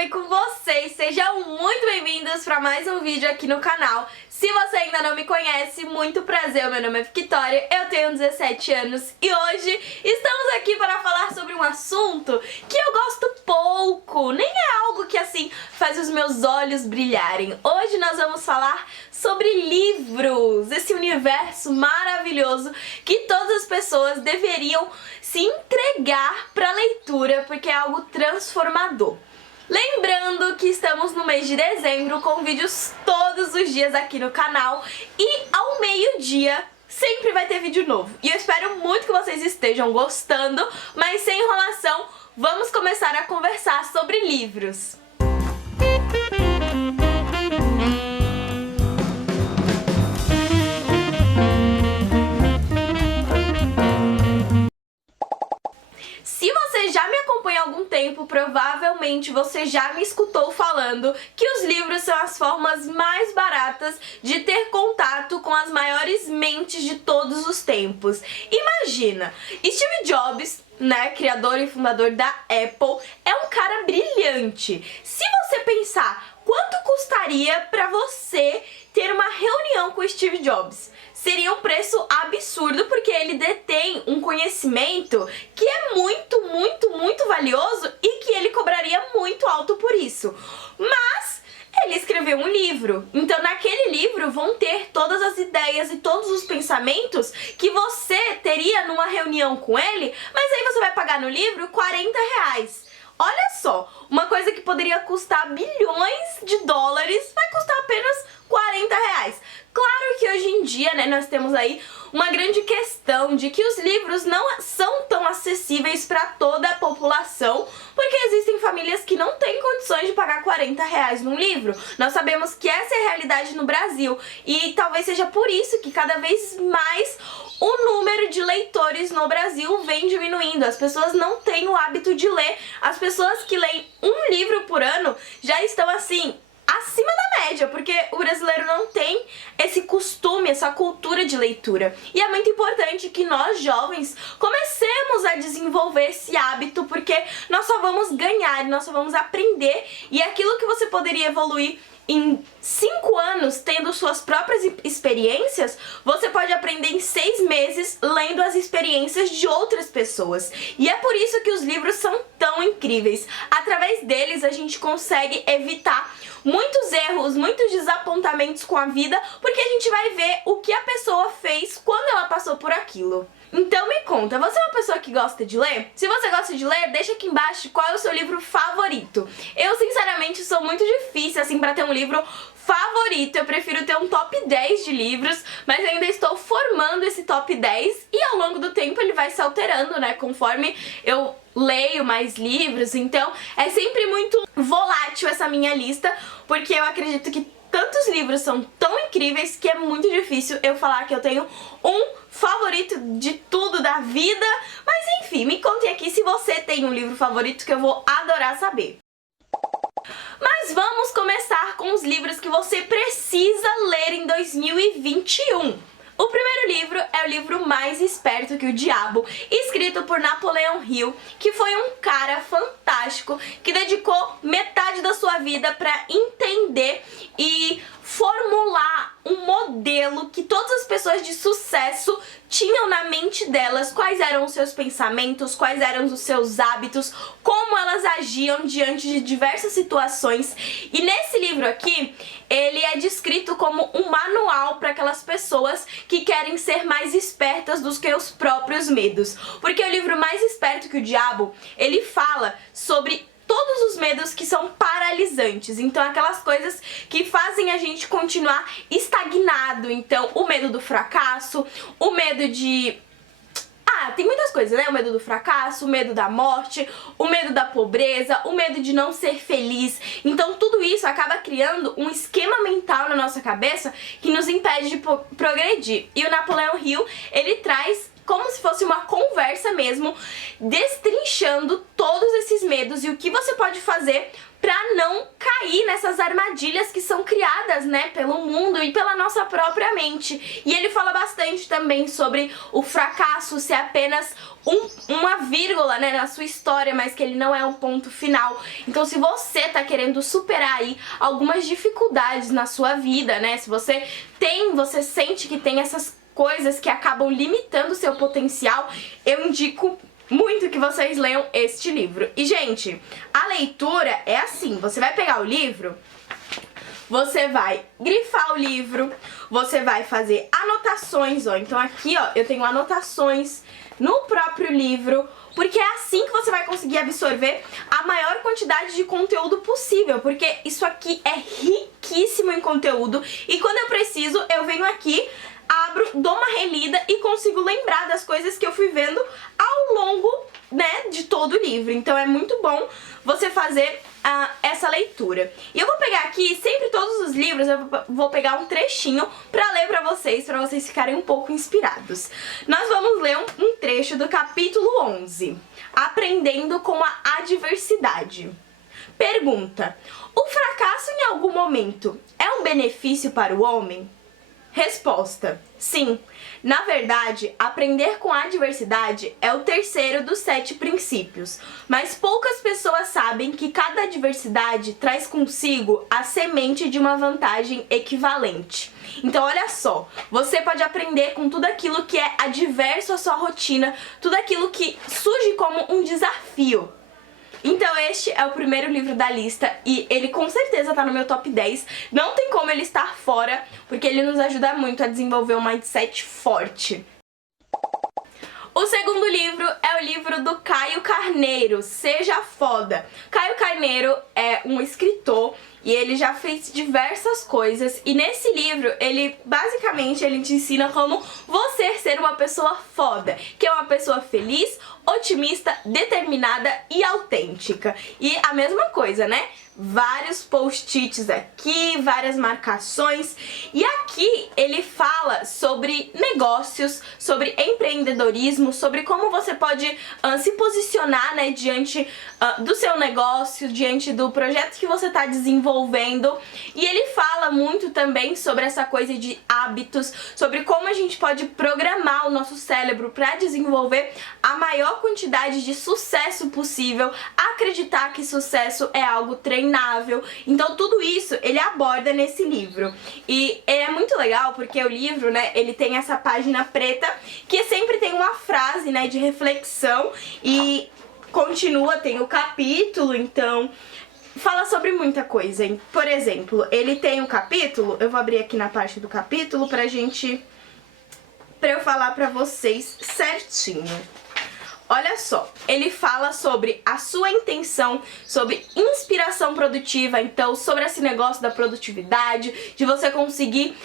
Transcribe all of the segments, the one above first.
bem com vocês? Sejam muito bem-vindos para mais um vídeo aqui no canal. Se você ainda não me conhece, muito prazer, meu nome é Victoria, eu tenho 17 anos e hoje estamos aqui para falar sobre um assunto que eu gosto pouco, nem é algo que assim faz os meus olhos brilharem. Hoje nós vamos falar sobre livros, esse universo maravilhoso que todas as pessoas deveriam se entregar para a leitura, porque é algo transformador. Lembrando que estamos no mês de dezembro com vídeos todos os dias aqui no canal e ao meio-dia sempre vai ter vídeo novo. E eu espero muito que vocês estejam gostando, mas sem enrolação, vamos começar a conversar sobre livros. Se você já me acompanha há algum tempo, provavelmente você já me escutou falando que os livros são as formas mais baratas de ter contato com as maiores mentes de todos os tempos. Imagina, Steve Jobs, né, criador e fundador da Apple, é um cara brilhante. Se você pensar, quanto custaria para você ter uma reunião com Steve Jobs? Seria um preço absurdo, porque ele detém um conhecimento que é muito valioso e que ele cobraria muito alto por isso. Mas ele escreveu um livro, então naquele livro vão ter todas as ideias e todos os pensamentos que você teria numa reunião com ele, mas aí você vai pagar no livro R$40. Olha só, uma coisa que poderia custar bilhões de dólares vai custar apenas R$40. Claro que hoje em dia, né, nós temos aí uma grande questão de que os livros não são tão acessíveis para toda a população, porque existem famílias que não têm condições de pagar R$40 num livro. Nós sabemos que essa é a realidade no Brasil e talvez seja por isso que cada vez mais o número de leitores no Brasil vem diminuindo. As pessoas não têm o hábito de ler. As pessoas que leem um livro por ano já estão assim acima da média, porque o brasileiro não tem esse costume, essa cultura de leitura. E é muito importante que nós, jovens, comecemos a desenvolver esse hábito, porque nós só vamos ganhar, nós só vamos aprender, e aquilo que você poderia evoluir em 5 anos, tendo suas próprias experiências, você pode aprender em 6 meses lendo as experiências de outras pessoas. E é por isso que os livros são tão incríveis. Através deles a gente consegue evitar muitos erros, muitos desapontamentos com a vida, porque a gente vai ver o que a pessoa fez quando ela passou por aquilo. Então me conta, você é uma pessoa que gosta de ler? Se você gosta de ler, deixa aqui embaixo qual é o seu livro favorito. Eu, sinceramente, sou muito difícil, assim, pra ter um livro favorito. Eu prefiro ter um top 10 de livros, mas ainda estou formando esse top 10 e ao longo do tempo ele vai se alterando, né, conforme eu leio mais livros. Então é sempre muito volátil essa minha lista, porque eu acredito que tantos livros são tão incríveis que é muito difícil eu falar que eu tenho um favorito de tudo da vida. Mas enfim, me contem aqui se você tem um livro favorito, que eu vou adorar saber. Mas vamos começar com os livros que você precisa ler em 2021. O primeiro livro é o livro Mais Esperto que o Diabo, escrito por Napoleon Hill, que foi um cara fantástico que dedicou metade da sua vida para entender e formular um modelo que todas as pessoas de sucesso tinham na mente delas, quais eram os seus pensamentos, quais eram os seus hábitos, como elas agiam diante de diversas situações. E nesse livro aqui, ele é descrito como um manual para aquelas pessoas que querem ser mais espertas do que os próprios medos. Porque o livro Mais Esperto que o Diabo, ele fala sobre todos os medos que são paralisantes, então aquelas coisas que fazem a gente continuar estagnado. Então o medo do fracasso, o medo de... tem muitas coisas, né? O medo do fracasso, o medo da morte, o medo da pobreza, o medo de não ser feliz. Então tudo isso acaba criando um esquema mental na nossa cabeça que nos impede de progredir. E o Napoleon Hill, ele traz como se fosse uma conversa mesmo, destrinchando todos esses medos e o que você pode fazer pra não cair cair nessas armadilhas que são criadas, né, pelo mundo e pela nossa própria mente. E ele fala bastante também sobre o fracasso ser apenas uma vírgula, né, na sua história, mas que ele não é um ponto final. Então, se você tá querendo superar aí algumas dificuldades na sua vida, né, se você sente que tem essas coisas que acabam limitando o seu potencial, eu indico muito que vocês leiam este livro. E, gente, a leitura é assim, você vai pegar o livro, você vai grifar o livro, você vai fazer anotações, ó. Então aqui, ó, eu tenho anotações no próprio livro, porque é assim que você vai conseguir absorver a maior quantidade de conteúdo possível, porque isso aqui é riquíssimo em conteúdo e quando eu preciso, eu venho aqui, abro, dou uma relida e consigo lembrar das coisas que eu fui vendo ao longo, né, de todo o livro. Então é muito bom você fazer essa leitura. E eu vou pegar aqui, sempre todos os livros, eu vou pegar um trechinho pra ler pra vocês ficarem um pouco inspirados. Nós vamos ler um trecho do capítulo 11, Aprendendo com a Adversidade. Pergunta: o fracasso em algum momento é um benefício para o homem? Resposta: sim. Na verdade, aprender com a adversidade é o terceiro dos 7 princípios, mas poucas pessoas sabem que cada adversidade traz consigo a semente de uma vantagem equivalente. Então olha só, você pode aprender com tudo aquilo que é adverso à sua rotina, tudo aquilo que surge como um desafio. Então este é o primeiro livro da lista e ele com certeza tá no meu top 10. Não tem como ele estar fora, porque ele nos ajuda muito a desenvolver um mindset forte. O segundo livro é o livro do Caio Carneiro, Seja Foda. Caio Carneiro é um escritor e ele já fez diversas coisas e nesse livro ele basicamente te ensina como você ser uma pessoa foda, que é uma pessoa feliz, otimista, determinada e autêntica. E a mesma coisa, né? Vários post-its aqui, várias marcações. E aqui ele fala sobre negócios, sobre empreendedorismo, sobre como você pode se posicionar, né, diante do seu negócio, diante do projeto que você está desenvolvendo. E ele fala muito também sobre essa coisa de hábitos, sobre como a gente pode programar o nosso cérebro para desenvolver a maior quantidade de sucesso possível, acreditar que sucesso é algo treinável. Então tudo isso ele aborda nesse livro. E é muito legal porque o livro, né, ele tem essa página preta que sempre tem uma frase, né, de reflexão e continua, tem o capítulo, então fala sobre muita coisa. Por exemplo, ele tem um capítulo, eu vou abrir aqui na parte do capítulo pra eu falar pra vocês certinho. Olha só, ele fala sobre a sua intenção, sobre inspiração produtiva, então sobre esse negócio da produtividade, de você conseguir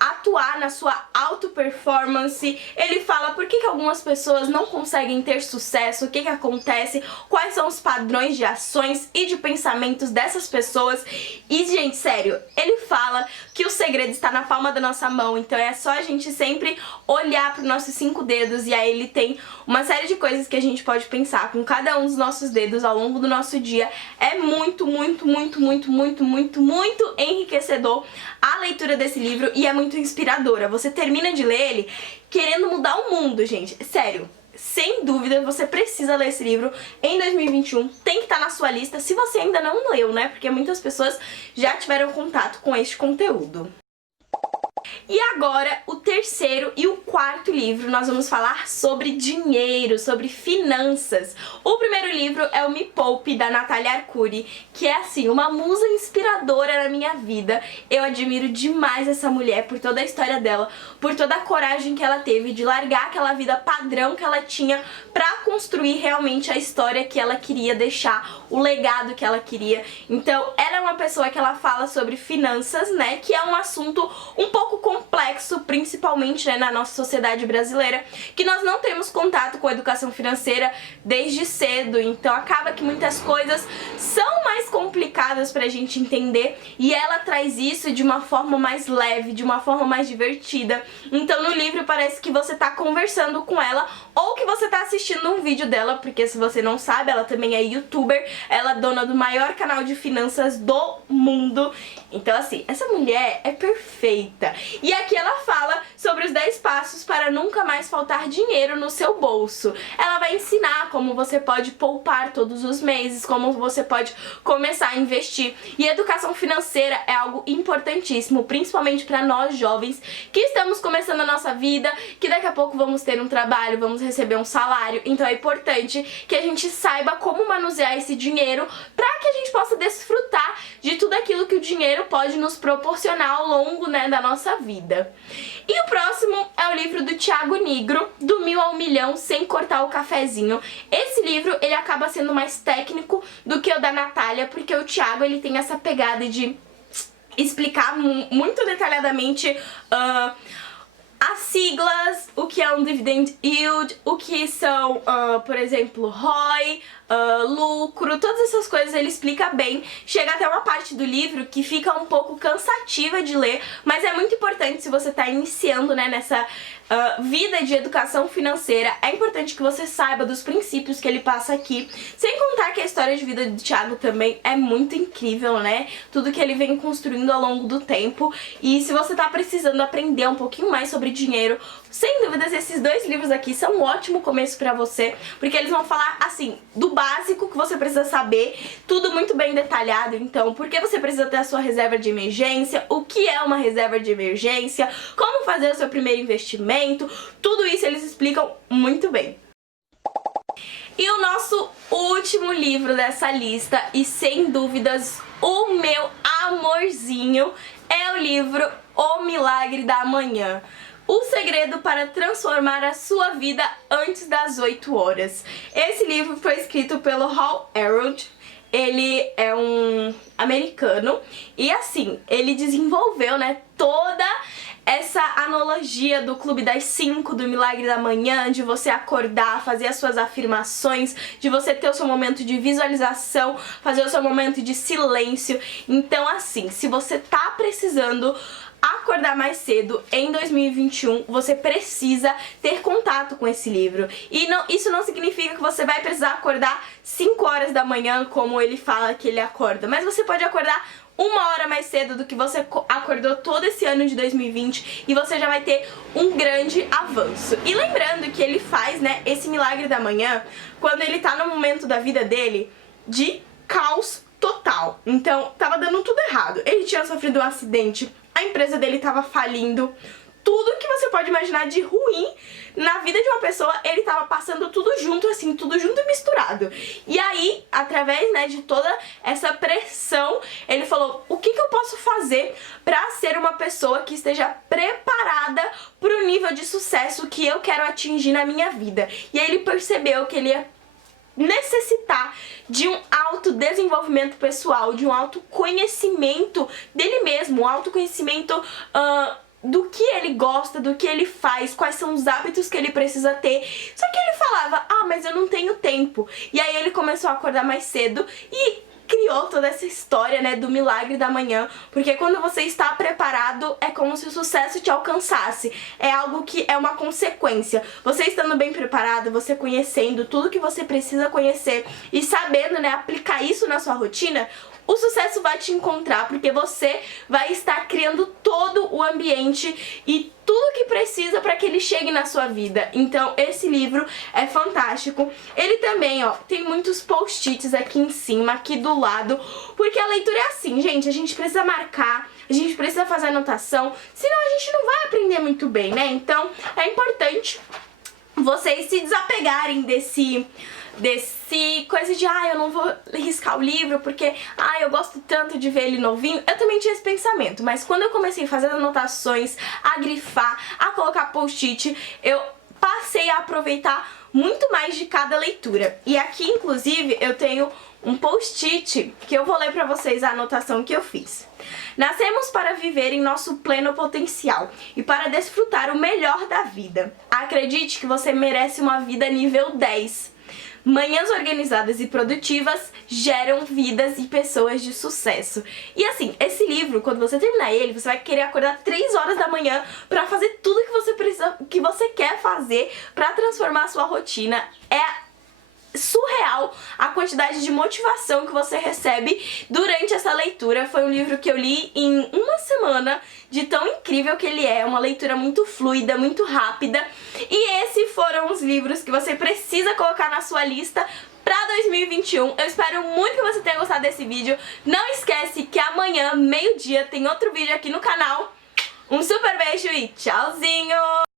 atuar na sua auto-performance. Ele fala por que algumas pessoas não conseguem ter sucesso, o que acontece, quais são os padrões de ações e de pensamentos dessas pessoas. E, gente, sério, ele fala que o segredo está na palma da nossa mão, então é só a gente sempre olhar para os nossos 5 dedos e aí ele tem uma série de coisas que a gente pode pensar com cada um dos nossos dedos ao longo do nosso dia. É muito, muito, muito, muito, muito, muito, muito enriquecedor a leitura desse livro e é muito inspiradora. Você termina de ler ele querendo mudar o mundo, gente. Sério, sem dúvida você precisa ler esse livro em 2021. Tem que estar na sua lista se você ainda não leu, né? Porque muitas pessoas já tiveram contato com este conteúdo. E agora, o terceiro e o quarto livro, nós vamos falar sobre dinheiro, sobre finanças. O primeiro livro é o Me Poupe, da Natália Arcuri, que é, assim, uma musa inspiradora na minha vida. Eu admiro demais essa mulher por toda a história dela, por toda a coragem que ela teve de largar aquela vida padrão que ela tinha pra construir realmente a história que ela queria deixar, o legado que ela queria. Então, ela é uma pessoa que ela fala sobre finanças, né, que é um assunto um pouco complexo, principalmente, né, na nossa sociedade brasileira, que nós não temos contato com a educação financeira desde cedo, então acaba que muitas coisas são mais complicadas pra gente entender, e ela traz isso de uma forma mais leve, de uma forma mais divertida. Então no livro parece que você tá conversando com ela ou que você tá assistindo um vídeo dela, porque se você não sabe, ela também é youtuber, ela é dona do maior canal de finanças do mundo. Então assim, essa mulher é perfeita. E aqui ela fala sobre os 10 passos para nunca mais faltar dinheiro no seu bolso. Ela vai ensinar como você pode poupar todos os meses, como você pode começar a investir. E educação financeira é algo importantíssimo, principalmente para nós jovens que estamos começando a nossa vida, que daqui a pouco vamos ter um trabalho, vamos receber um salário. Então é importante que a gente saiba como manusear esse dinheiro para que a gente possa desfrutar de tudo aquilo que o dinheiro pode nos proporcionar ao longo, né, da nossa vida. E o próximo é o livro do Thiago Nigro, Do 1000 ao Milhão Sem Cortar o Cafezinho. Esse livro, ele acaba sendo mais técnico do que o da Natália, porque o Thiago, ele tem essa pegada de explicar muito detalhadamente as siglas, o que é um dividend yield, o que são, por exemplo, ROI, lucro, todas essas coisas ele explica bem. Chega até uma parte do livro que fica um pouco cansativa de ler, mas é muito importante se você está iniciando, né, nessa vida de educação financeira. É importante que você saiba dos princípios que ele passa aqui, sem contar que a história de vida do Thiago também é muito incrível, né? Tudo que ele vem construindo ao longo do tempo. E se você tá precisando aprender um pouquinho mais sobre dinheiro, sem dúvidas esses 2 livros aqui são um ótimo começo pra você, porque eles vão falar, assim, do básico que você precisa saber, tudo muito bem detalhado. Então, por que você precisa ter a sua reserva de emergência, o que é uma reserva de emergência, como fazer o seu primeiro investimento, tudo isso eles explicam muito bem. E o nosso último livro dessa lista, e sem dúvidas o meu amorzinho, é o livro O Milagre da Manhã. O segredo para transformar a sua vida antes das 8 horas. Esse livro foi escrito pelo Hal Elrod. Ele é um americano e assim, ele desenvolveu, né, toda essa analogia do Clube das 5, do Milagre da Manhã, de você acordar, fazer as suas afirmações, de você ter o seu momento de visualização, fazer o seu momento de silêncio. Então assim, se você tá precisando acordar mais cedo em 2021, você precisa ter contato com esse livro. E isso não significa que você vai precisar acordar 5 horas da manhã, como ele fala que ele acorda, mas você pode acordar 1 hora mais cedo do que você acordou todo esse ano de 2020 e você já vai ter um grande avanço. E lembrando que ele faz, né, esse milagre da manhã quando ele tá no momento da vida dele de caos total. Então, tava dando tudo errado. Ele tinha sofrido um acidente, a empresa dele tava falindo, tudo que você pode imaginar de ruim na vida de uma pessoa, ele tava passando tudo junto, assim, tudo junto e misturado. E aí, através, né, de toda essa pressão, ele falou, o que eu posso fazer pra ser uma pessoa que esteja preparada pro nível de sucesso que eu quero atingir na minha vida? E aí ele percebeu que ele ia necessitar de um autodesenvolvimento pessoal, de um autoconhecimento dele mesmo, um autoconhecimento do que ele gosta, do que ele faz, quais são os hábitos que ele precisa ter. Só que ele falava, mas eu não tenho tempo. E aí ele começou a acordar mais cedo e criou toda essa história, né, do milagre da manhã, porque quando você está preparado é como se o sucesso te alcançasse, é algo que é uma consequência. Você estando bem preparado, você conhecendo tudo que você precisa conhecer e sabendo, né, aplicar isso na sua rotina, o sucesso vai te encontrar, porque você vai estar criando todo o ambiente e tudo que precisa para que ele chegue na sua vida. Então esse livro é fantástico. Ele também, ó, tem muitos post-its aqui em cima, aqui do lado, porque a leitura é assim, gente, a gente precisa marcar, a gente precisa fazer anotação, senão a gente não vai aprender muito bem, né? Então é importante vocês se desapegarem desse coisa de, eu não vou riscar o livro porque, eu gosto tanto de ver ele novinho. Eu também tinha esse pensamento, mas quando eu comecei a fazer anotações, a grifar, a colocar post-it, eu passei a aproveitar muito mais de cada leitura. E aqui, inclusive, eu tenho um post-it que eu vou ler pra vocês a anotação que eu fiz. Nascemos para viver em nosso pleno potencial e para desfrutar o melhor da vida. Acredite que você merece uma vida nível 10. Manhãs organizadas e produtivas geram vidas e pessoas de sucesso. E assim, esse livro, quando você terminar ele, você vai querer acordar 3 horas da manhã pra fazer tudo que você precisa, que você quer fazer pra transformar a sua rotina. É surreal a quantidade de motivação que você recebe durante essa leitura. Foi um livro que eu li em uma semana, de tão incrível que ele é, uma leitura muito fluida, muito rápida. E esses foram os livros que você precisa colocar na sua lista pra 2021. Eu espero muito que você tenha gostado desse vídeo. Não esquece que amanhã, meio-dia, tem outro vídeo aqui no canal. Um super beijo e tchauzinho!